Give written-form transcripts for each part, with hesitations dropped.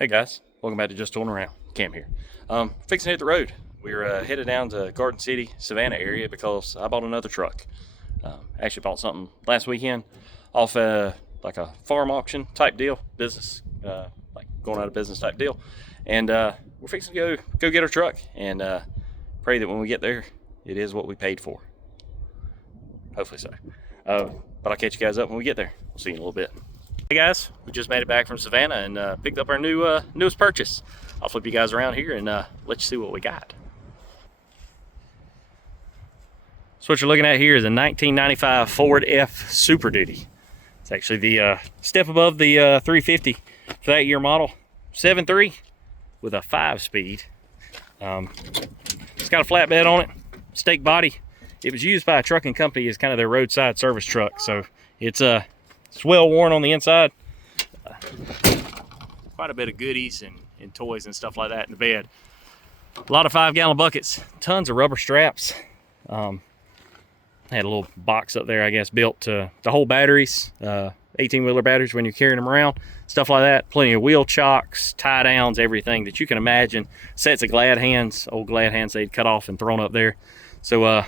Hey guys, welcome back to Just Tooling Around. Cam here. Fixing to hit the road. We're headed down to Garden City, Savannah area because I bought another truck. Actually bought something last weekend off like a farm auction type deal, business, like going out of business type deal. And we're fixing to go get our truck and pray that when we get there, it is what we paid for. Hopefully so. But I'll catch you guys up when we get there. We'll see you in a little bit. Hey guys, we just made it back from Savannah and picked up our newest purchase. I'll flip you guys around here and let you see what we got. So what you're looking at here is a 1995 Ford F Super Duty. It's actually the step above the 350 for that year model. 7.3 with a 5-speed. It's got a flatbed on it, stake body. It was used by a trucking company as kind of their roadside service truck, so it's well worn on the inside. Quite a bit of goodies and toys and stuff like that in the bed. A lot of 5-gallon buckets, tons of rubber straps. Had a little box up there, I guess, built to hold batteries, 18-wheeler batteries when you're carrying them around, stuff like that. Plenty of wheel chocks, tie downs, everything that you can imagine. Sets of glad hands, old glad hands they'd cut off and thrown up there. So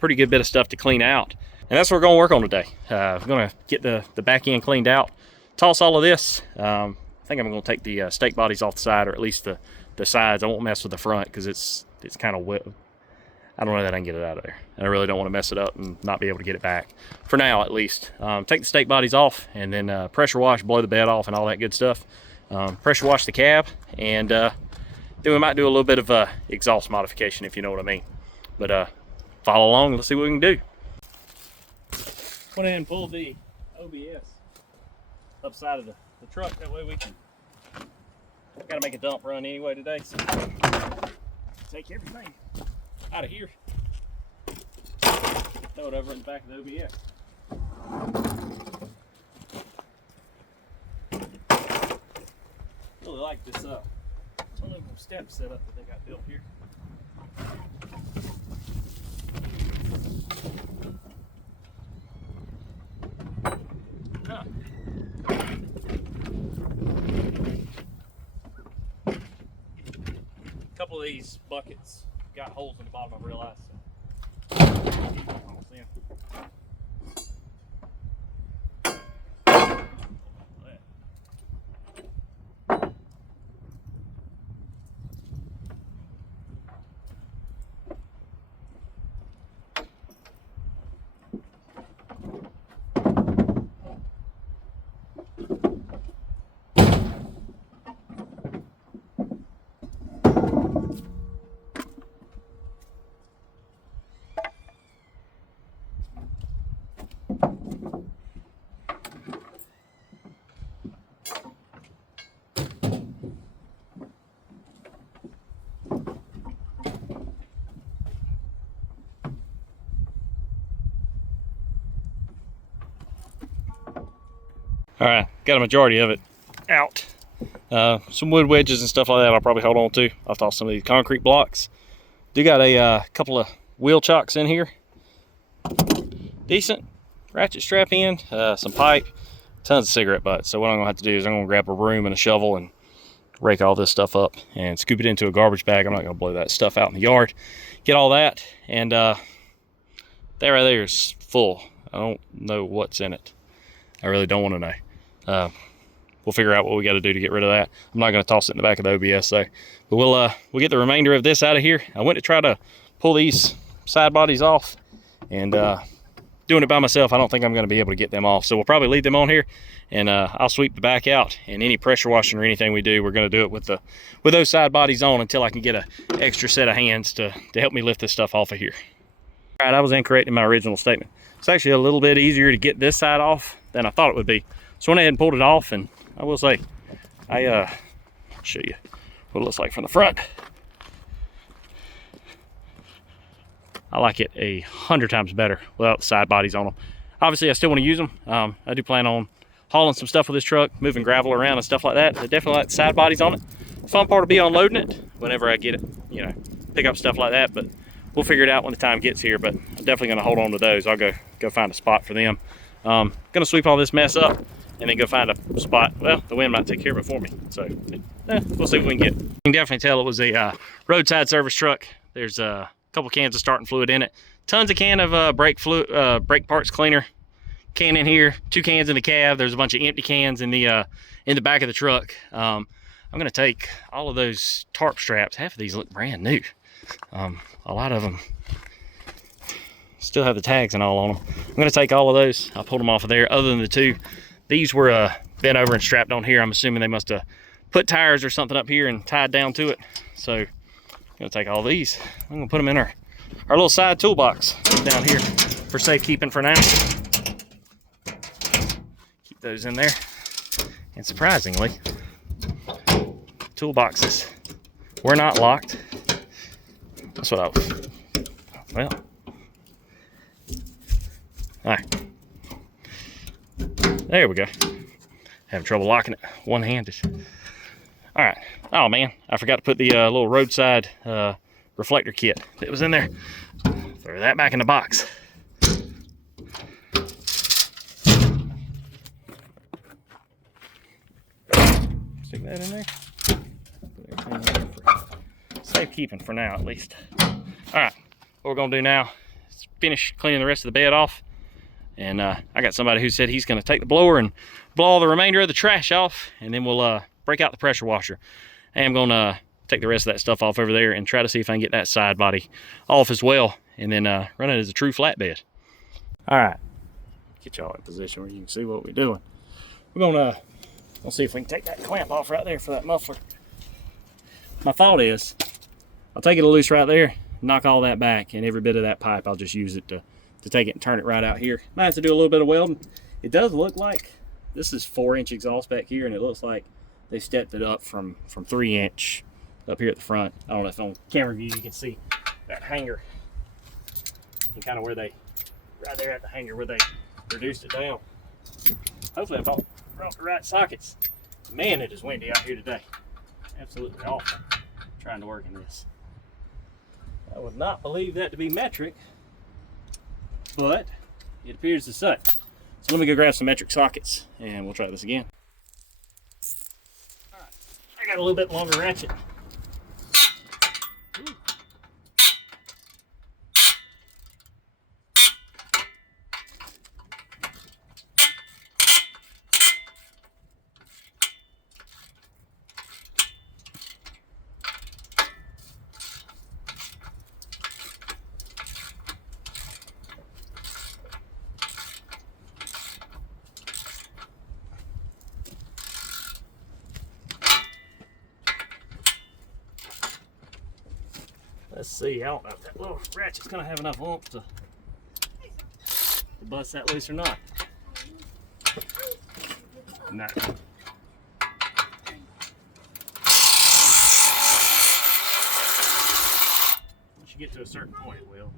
pretty good bit of stuff to clean out. And that's what we're going to work on today. We're going to get the back end cleaned out, toss all of this. I think I'm going to take the stake bodies off the side, or at least the sides. I won't mess with the front because it's kind of wet. I don't know that I can get it out of there. And I really don't want to mess it up and not be able to get it back. For now, at least. Take the stake bodies off and then pressure wash, blow the bed off and all that good stuff. Pressure wash the cab, and then we might do a little bit of exhaust modification, if you know what I mean. But follow along and let's see what we can do. Went ahead and pulled the OBS upside of the truck. That way we can, gotta make a dump run anyway today, so take everything out of here, throw it over in the back of the OBS. Really like this little step setup that they got built here. A couple of these buckets got holes in the bottom, I realized. So. All right, got a majority of it out. Some wood wedges and stuff like that I'll probably hold on to. I'll toss some of these concrete blocks. Do got a couple of wheel chocks in here. Decent ratchet strap in, some pipe, tons of cigarette butts. So what I'm gonna have to do is I'm gonna grab a broom and a shovel and rake all this stuff up and scoop it into a garbage bag. I'm not gonna blow that stuff out in the yard. Get all that, and that right there is full. I don't know what's in it. I really don't want to know. We'll figure out what we got to do to get rid of that. I'm not going to toss it in the back of the OBS though. But we'll get the remainder of this out of here. I went to try to pull these side bodies off, and doing it by myself, I don't think I'm going to be able to get them off. So we'll probably leave them on here, and I'll sweep the back out. And any pressure washing or anything we do, we're going to do it with those side bodies on until I can get an extra set of hands to help me lift this stuff off of here. All right, I was incorrect in my original statement. It's actually a little bit easier to get this side off than I thought it would be. So I went ahead and pulled it off, and I will say, I'll show you what it looks like from the front. I like it 100 times better without the side bodies on them. Obviously, I still want to use them. I do plan on hauling some stuff with this truck, moving gravel around and stuff like that. I definitely like the side bodies on it. The fun part will be unloading it whenever I get it, you know, pick up stuff like that. But we'll figure it out when the time gets here. But I'm definitely going to hold on to those. I'll go find a spot for them. Gonna sweep all this mess up, and then go find a spot. Well, the wind might take care of it for me. So we'll see what we can get. You can definitely tell it was a roadside service truck. There's a couple cans of starting fluid in it. Tons of can of brake parts cleaner can in here. 2 cans in the cab. There's a bunch of empty cans in the back of the truck. I'm gonna take all of those tarp straps. Half of these look brand new. A lot of them still have the tags and all on them. I'm gonna take all of those. I pulled them off of there. Other than the 2, these were bent over and strapped on here. I'm assuming they must have put tires or something up here and tied down to it. So I'm gonna take all these. I'm gonna put them in our little side toolbox down here for safekeeping for now. Keep those in there. And surprisingly, toolboxes were not locked. That's what I was, well, all right. There we go. Having trouble locking it one-handed. All right. Oh man, I forgot to put the little roadside reflector kit that was in there. Throw that back in the box. Stick that in there. Safekeeping for now, at least. All right, what we're gonna do now is finish cleaning the rest of the bed off. And I got somebody who said he's gonna take the blower and blow all the remainder of the trash off, and then we'll break out the pressure washer. And I'm gonna take the rest of that stuff off over there and try to see if I can get that side body off as well, and then run it as a true flatbed. All right, get y'all in position where you can see what we're doing. We're gonna see if we can take that clamp off right there for that muffler. My thought is, I'll take it loose right there, knock all that back, and every bit of that pipe, I'll just use it to take it and turn it right out here. Might have to do a little bit of welding. It does look like this is 4-inch exhaust back here, and it looks like they stepped it up from 3-inch up here at the front. I don't know if on camera view you can see that hanger and kind of where they, right there at the hanger where they reduced it down. Hopefully I brought the right sockets. Man, it is windy out here today. Absolutely awful trying to work in this. I would not believe that to be metric, but it appears as such. So let me go grab some metric sockets and we'll try this again. All right, I got a little bit longer ratchet. Ooh. Let's see, I don't know if that little ratchet's gonna have enough oomph to bust that loose or not. No. Once you get to a certain point, it will.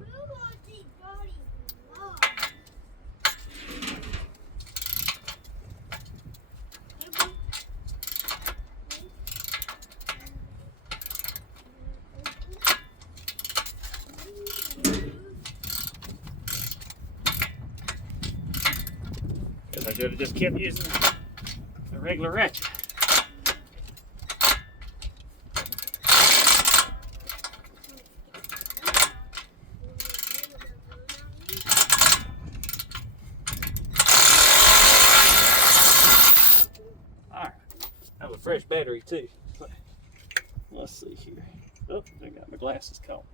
I should have just kept using a regular ratchet. Alright, I have a fresh battery too. Let's see here. Oh, I got my glasses caught.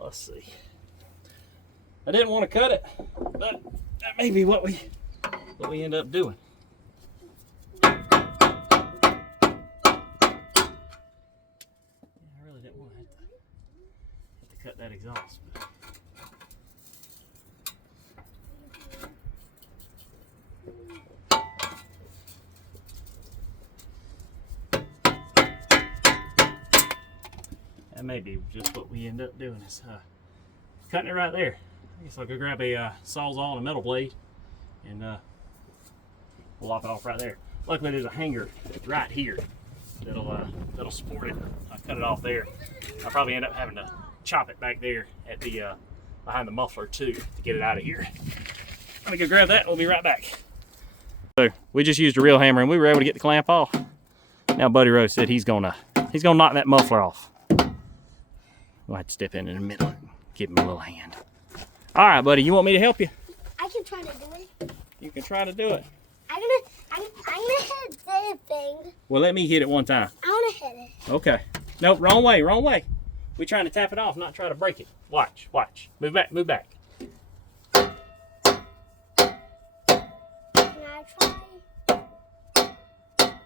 Let's see. I didn't want to cut it, but that may be what we end up doing. I really didn't want to have to cut that exhaust. That may be just what we end up doing is cutting it right there. I guess I'll go grab a Sawzall and a metal blade, and we'll lop it off right there. Luckily, there's a hanger right here that'll support it. I cut it off there. I'll probably end up having to chop it back there at the behind the muffler too to get it out of here. I'm gonna go grab that. We'll be right back. So we just used a real hammer and we were able to get the clamp off. Now Buddy Rose said he's gonna knock that muffler off. We'll have to step in a minute and give him a little hand. All right, buddy, you want me to help you? I can try to do it. You can try to do it. I'm gonna hit the thing. Well, let me hit it one time. I wanna hit it. Okay. Nope, wrong way, wrong way. We're trying to tap it off, not try to break it. Watch, watch. Move back, move back. Can I try?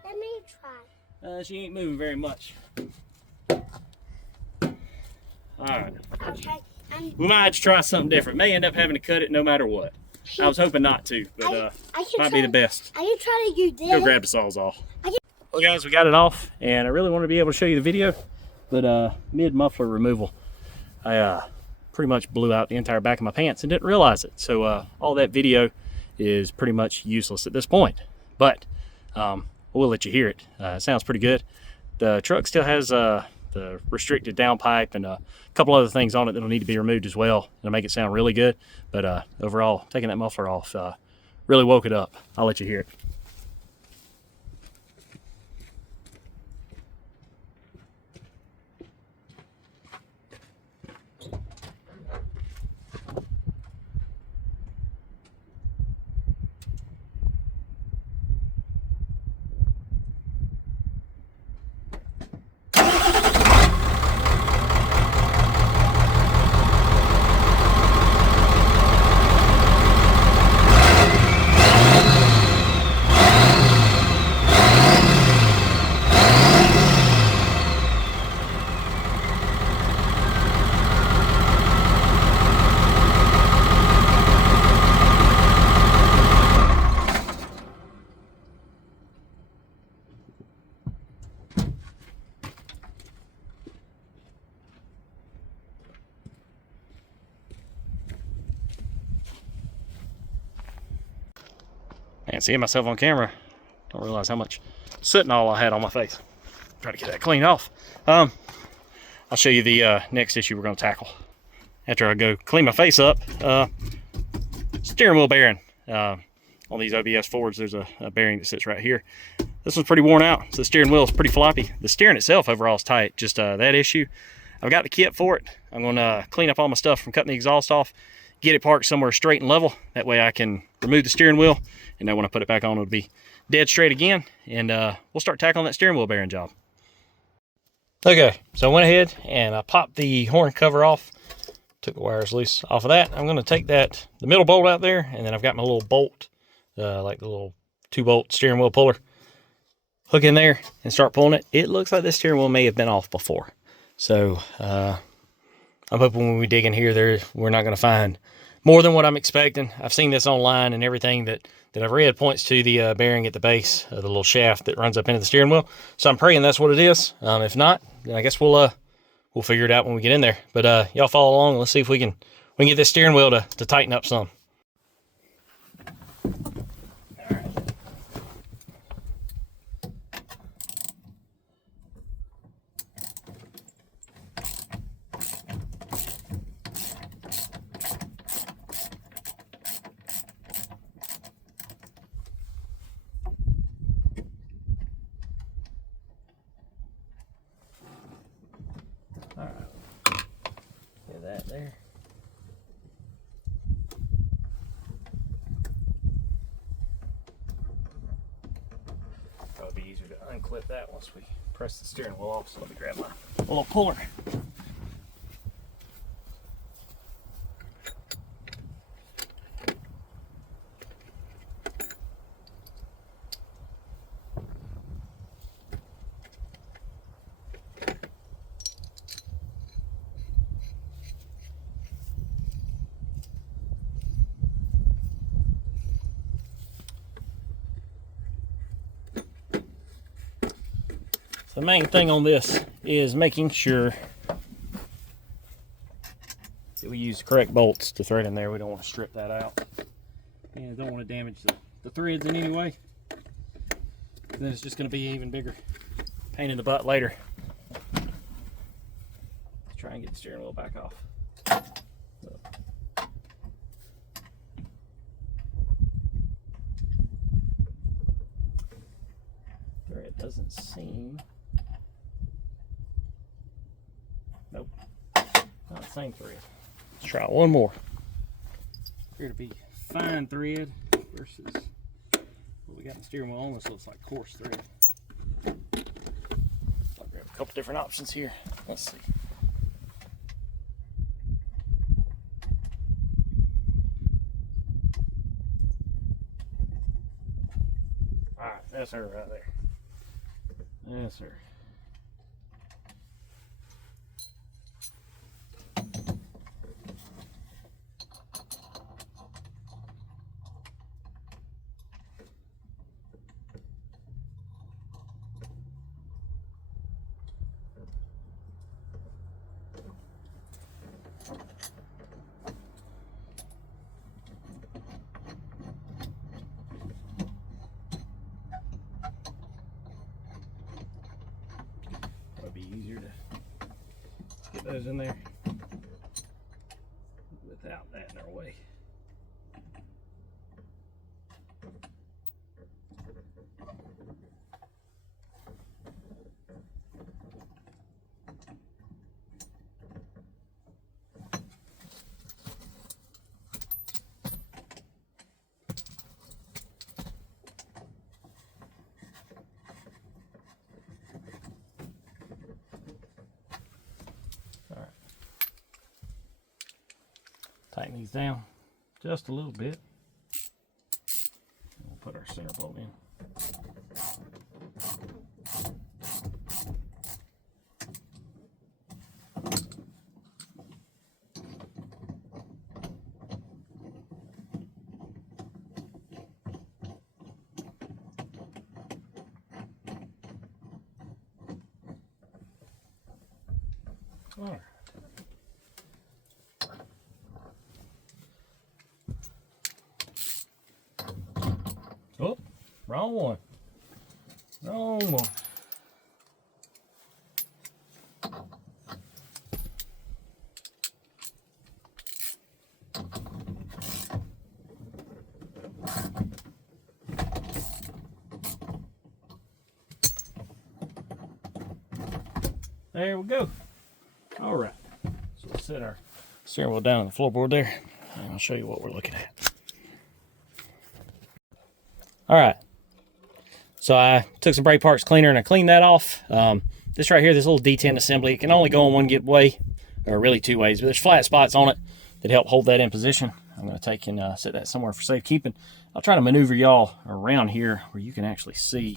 Let me try. She ain't moving very much. All right. I'll try. We might have to try something different. May end up having to cut it no matter what. I was hoping not to, but might be the best. I can try to use this. Go grab the Sawzall. Well, guys, we got it off, and I really wanted to be able to show you the video, but mid-muffler removal, I pretty much blew out the entire back of my pants and didn't realize it. So all that video is pretty much useless at this point, but we'll let you hear it. It sounds pretty good. The truck still has the restricted downpipe and a couple other things on it that'll need to be removed as well. It'll make it sound really good, but overall, taking that muffler off really woke it up. I'll let you hear it. And seeing myself on camera, don't realize how much soot and all I had on my face. Try to get that clean off. I'll show you the next issue we're going to tackle. After I go clean my face up, steering wheel bearing. On these OBS Fords, there's a bearing that sits right here. This one's pretty worn out, so the steering wheel is pretty floppy. The steering itself overall is tight, just that issue. I've got the kit for it. I'm going to clean up all my stuff from cutting the exhaust off, get it parked somewhere straight and level. That way I can remove the steering wheel, and then when I put it back on, it'll be dead straight again, and we'll start tackling that steering wheel bearing job. Okay, so I went ahead and I popped the horn cover off, took the wires loose off of that. I'm going to take the middle bolt out there, and then I've got my little bolt, like the little 2-bolt steering wheel puller, hook in there and start pulling it. It looks like this steering wheel may have been off before, so I'm hoping when we dig in here, we're not going to find more than what I'm expecting. I've seen this online, and everything that I've read points to the bearing at the base of the little shaft that runs up into the steering wheel. So I'm praying that's what it is. If not, then I guess we'll figure it out when we get in there. But y'all follow along and let's see if we can get this steering wheel to tighten up some. That there. Probably be easier to unclip that once we press the steering wheel off. So let me grab my little puller. The main thing on this is making sure that we use the correct bolts to thread in there. We don't want to strip that out. And don't want to damage the threads in any way. Then it's just going to be an even bigger pain in the butt later. Let's try and get the steering wheel back off. It doesn't seem. Nope. Not the same thread. Let's try one more. Appear to be fine thread versus what we got in the steering wheel. Almost looks like coarse thread. I'll grab a couple different options here. Let's see. Alright, that's her right there. Yes, sir. Easier to get those in there without that in our way. Tighten these down just a little bit. We'll put our center bolt in. All right. Oh, wrong one. Wrong one. There we go. All right. So we'll set our steering wheel down on the floorboard there, and I'll show you what we're looking at. All right, so I took some brake parts cleaner and I cleaned that off. This right here, this little D10 assembly, it can only go on one way, or really two ways, but there's flat spots on it that help hold that in position. I'm going to take and set that somewhere for safekeeping. I'll try to maneuver y'all around here where you can actually see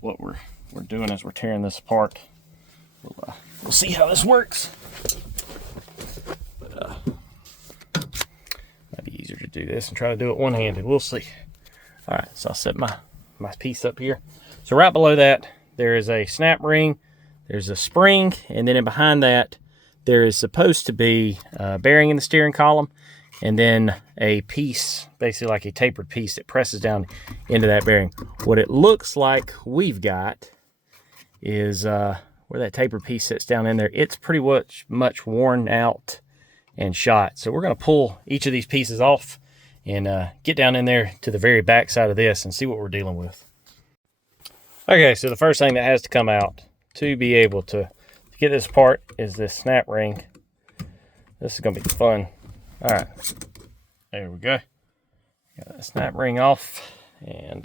what we're doing as we're tearing this apart. We'll see how this works. But might be easier to do this and try to do it one-handed. We'll see. All right, so I'll set my piece up here. So right below that, there is a snap ring, there's a spring, and then in behind that, there is supposed to be a bearing in the steering column, and then a piece, basically like a tapered piece that presses down into that bearing. What it looks like we've got is where that tapered piece sits down in there, it's pretty much worn out and shot. So we're gonna pull each of these pieces off and get down in there to the very back side of this and see what we're dealing with. Okay, so the first thing that has to come out to be able to get this apart is this snap ring. This is gonna be fun. All right, there we go. Got that snap ring off, and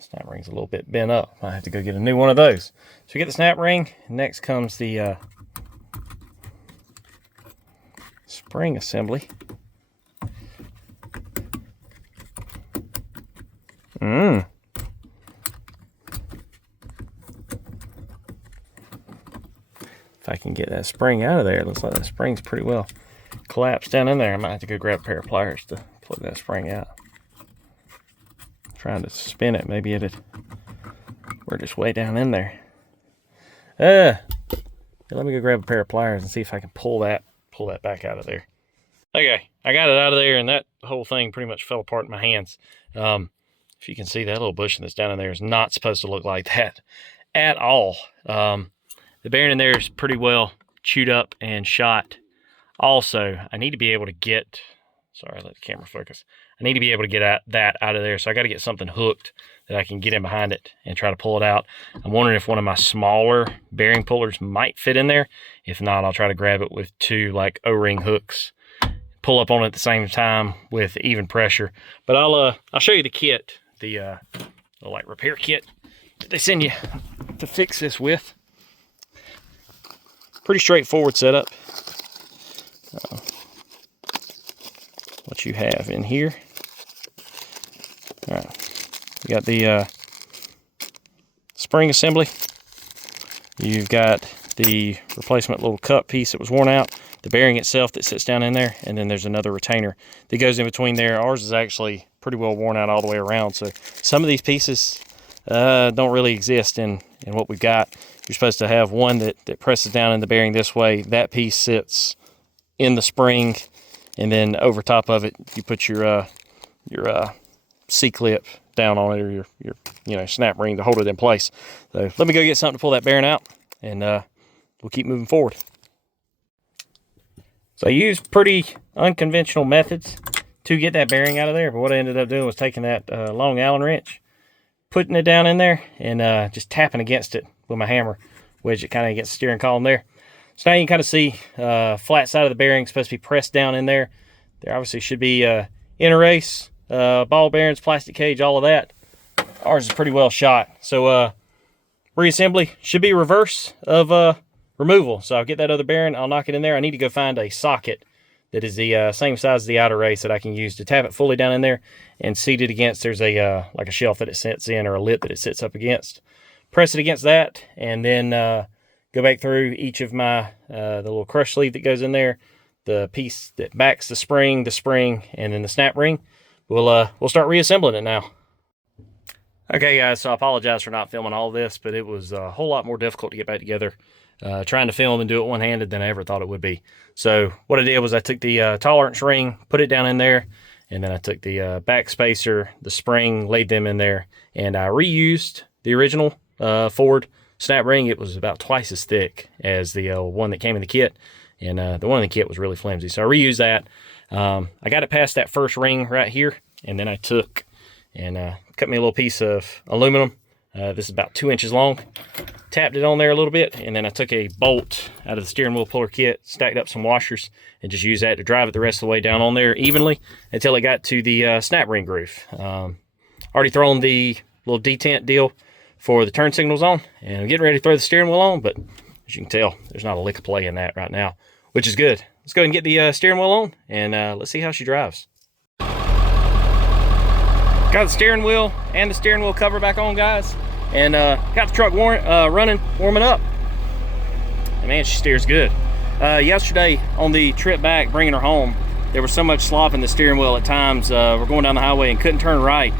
snap ring's a little bit bent up. I have to go get a new one of those. So we get the snap ring. Next comes the spring assembly. If I can get that spring out of there, it looks like that spring's pretty well collapsed down in there. I might have to go grab a pair of pliers to pull that spring out. Trying to spin it, maybe we're just way down in there. Let me go grab a pair of pliers and see if I can pull that pull that back out of there. Okay, I got it out of there, and that whole thing pretty much fell apart in my hands. If you can see, that little bushing that's down in there is not supposed to look like that at all. The bearing in there is pretty well chewed up and shot. Also, I need to be able to get, sorry, let the camera focus. I need to be able to get that out of there, so I got to get something hooked that I can get in behind it and try to pull it out. I'm wondering if one of my smaller bearing pullers might fit in there. If not, I'll try to grab it with two like O-ring hooks, pull up on it at the same time with even pressure. But I'll show you the kit, the like repair kit that they send you to fix this with. Pretty straightforward setup. What you have in here. All right, you got the spring assembly. You've got the replacement little cup piece that was worn out, the bearing itself that sits down in there, and then there's another retainer that goes in between there. Ours is actually pretty well worn out all the way around, so some of these pieces don't really exist in what we've got. You're supposed to have one that presses down in the bearing this way. That piece sits in the spring, and then over top of it you put your C-clip down on it, or your snap ring to hold it in place. So let me go get something to pull that bearing out, and we'll keep moving forward. So I used pretty unconventional methods to get that bearing out of there, but what I ended up doing was taking that long Allen wrench, putting it down in there, and just tapping against it with my hammer wedge it kind of against the steering column there. So now you can kind of see flat side of the bearing supposed to be pressed down in there. There obviously should be inner race, ball bearings, plastic cage, all of that. Ours is pretty well shot. So reassembly should be reverse of removal. So I'll get that other bearing, I'll knock it in there. I need to go find a socket that is the same size as the outer race that I can use to tap it fully down in there and seat it against. There's a like a shelf that it sits in, or a lip that it sits up against. Press it against that, and then go back through each of my the little crush sleeve that goes in there, the piece that backs the spring, and then the snap ring. We'll start reassembling it now. Okay guys, so I apologize for not filming all this, but it was a whole lot more difficult to get back together trying to film and do it one-handed than I ever thought it would be. So what I did was I took the tolerance ring, put it down in there, and then I took the back spacer, the spring, laid them in there, and I reused the original Ford snap ring. It was about twice as thick as the one that came in the kit, and the one in the kit was really flimsy, so I reused that. I got it past that first ring right here, and then I took and cut me a little piece of aluminum. This is about 2 inches long. Tapped it on there a little bit, and then I took a bolt out of the steering wheel puller kit, stacked up some washers, and just used that to drive it the rest of the way down on there evenly until it got to the snap ring groove. Already thrown the little detent deal for the turn signals on, and I'm getting ready to throw the steering wheel on, but as you can tell, there's not a lick of play in that right now, which is good. Let's go ahead and get the steering wheel on, and let's see how she drives. Got the steering wheel and the steering wheel cover back on, guys, and got the truck running, warming up. And man, she steers good. Yesterday on the trip back, bringing her home, there was so much slop in the steering wheel at times. We're going down the highway and couldn't turn right.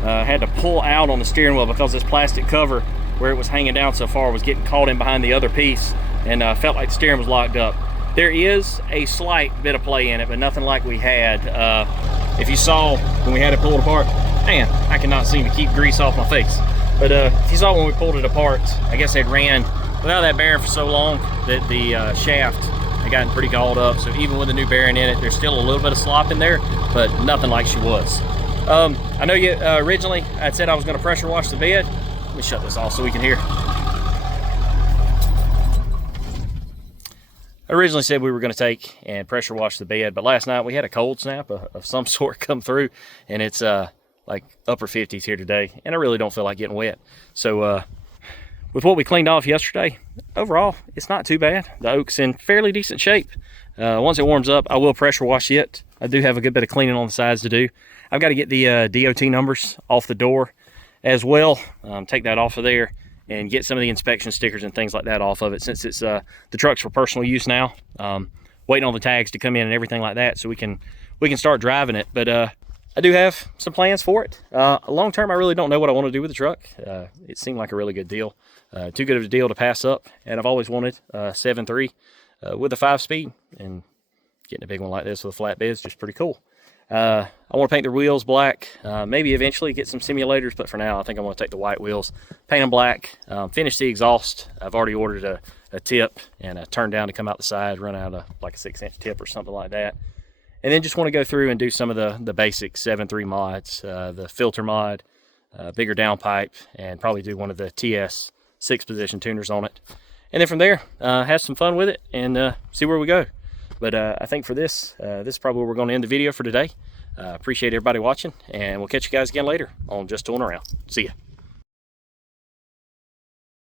Had to pull out on the steering wheel because this plastic cover where it was hanging down so far was getting caught in behind the other piece, and felt like the steering was locked up. There is a slight bit of play in it, but nothing like we had. If you saw when we had it pulled apart, man, I cannot seem to keep grease off my face. But if you saw when we pulled it apart, I guess it ran without that bearing for so long that the shaft had gotten pretty galled up. So even with the new bearing in it, there's still a little bit of slop in there, but nothing like she was. I know you originally I'd said I was going to pressure wash the bed. Let me shut this off so we can hear. I originally said we were going to take and pressure wash the bed, but last night we had a cold snap of some sort come through, and it's like upper 50s here today, and I really don't feel like getting wet. So with what we cleaned off yesterday, overall it's not too bad. The oak's in fairly decent shape. Once it warms up, I will pressure wash it. I do have a good bit of cleaning on the sides to do. I've got to get the DOT numbers off the door as well, take that off of there, and get some of the inspection stickers and things like that off of it, since it's the truck's for personal use now. Waiting on the tags to come in and everything like that so we can start driving it. But I do have some plans for it. Long term, I really don't know what I want to do with the truck. It seemed like a really good deal, too good of a deal to pass up, and I've always wanted a 7.3 with a 5-speed, and Getting a big one like this with a flatbed is just pretty cool. I want to paint the wheels black, maybe eventually get some simulators, but for now I think I want to take the white wheels, paint them black, finish the exhaust. I've already ordered a tip and a turn down to come out the side, run out of like a 6-inch tip or something like that. And then just want to go through and do some of the basic 7.3 mods, the filter mod, bigger downpipe, and probably do one of the TS 6-position tuners on it. And then from there, have some fun with it and see where we go. But I think for this is probably where we're going to end the video for today. Appreciate everybody watching, and we'll catch you guys again later on Just Tooling Around. See ya.